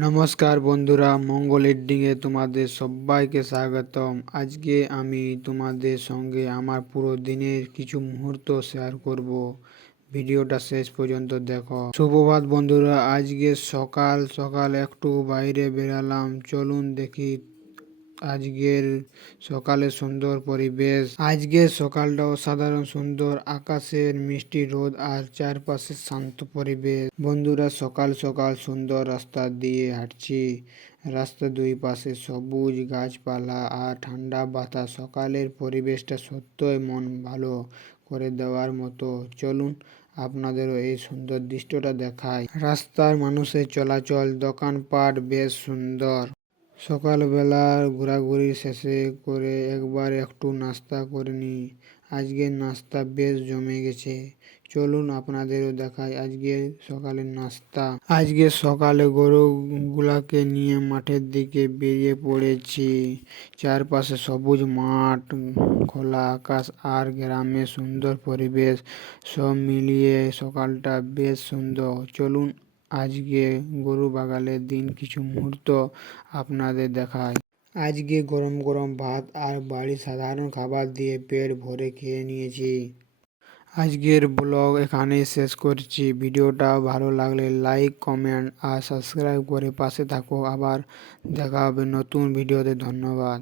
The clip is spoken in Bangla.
নমস্কার বন্ধুরা, মঙ্গল এডিংয়ে তোমাদের সবাইকে স্বাগতম। আজকে আমি তোমাদের সঙ্গে আমার পুরো দিনের কিছু মুহূর্ত শেয়ার করব। ভিডিওটা শেষ পর্যন্ত দেখো। সুপ্রভাত বন্ধুরা, আজকে সকাল সকাল একটু বাইরে বেরালাম। চলুন দেখি আজকের সকালে সুন্দর পরিবেশ। আজকের সকালটা অসাধারণ সুন্দর, আকাশের মিষ্টি রোদ আর চারপাশে শান্ত পরিবেশ। বন্ধুরা, সকাল সকাল সুন্দর রাস্তা দিয়ে হাঁটছি। রাস্তার দুই পাশে সবুজ গাছপালা আর ঠান্ডা বাতাস। সকালের পরিবেশটা সত্যই মন ভালো করে দেওয়ার মতো। চলুন আপনাদেরও এই সুন্দর দৃশ্যটা দেখায়। রাস্তার মানুষের চলাচল, দোকানপাট বেশ সুন্দর। সকালবেলার ঘোরাঘুরি শেষে করে একবার একটু নাস্তা করে নিই। আজকের নাস্তা বেশ জমে গেছে। চলুন আপনাদেরও দেখাই আজকের সকালের নাস্তা। আজকে সকালে গরুগুলাকে নিয়ে মাঠের দিকে বেরিয়ে পড়েছি। চারপাশে সবুজ মাঠ, খোলা আকাশ আর গ্রামের সুন্দর পরিবেশ, সব মিলিয়ে সকালটা বেশ সুন্দর। চলুন আজকে গরু বাগালের দিন কিছু মুহূর্ত আপনাদের দেখায়। আজকে গরম গরম ভাত আর বাড়ির সাধারণ খাবার দিয়ে পেট ভরে খেয়ে নিয়েছি। আজকের ব্লগ এখানেই শেষ করছি। ভিডিওটা ভালো লাগলে লাইক, কমেন্ট আর সাবস্ক্রাইব করে পাশে থাকো। আবার দেখা হবে নতুন ভিডিওতে। ধন্যবাদ।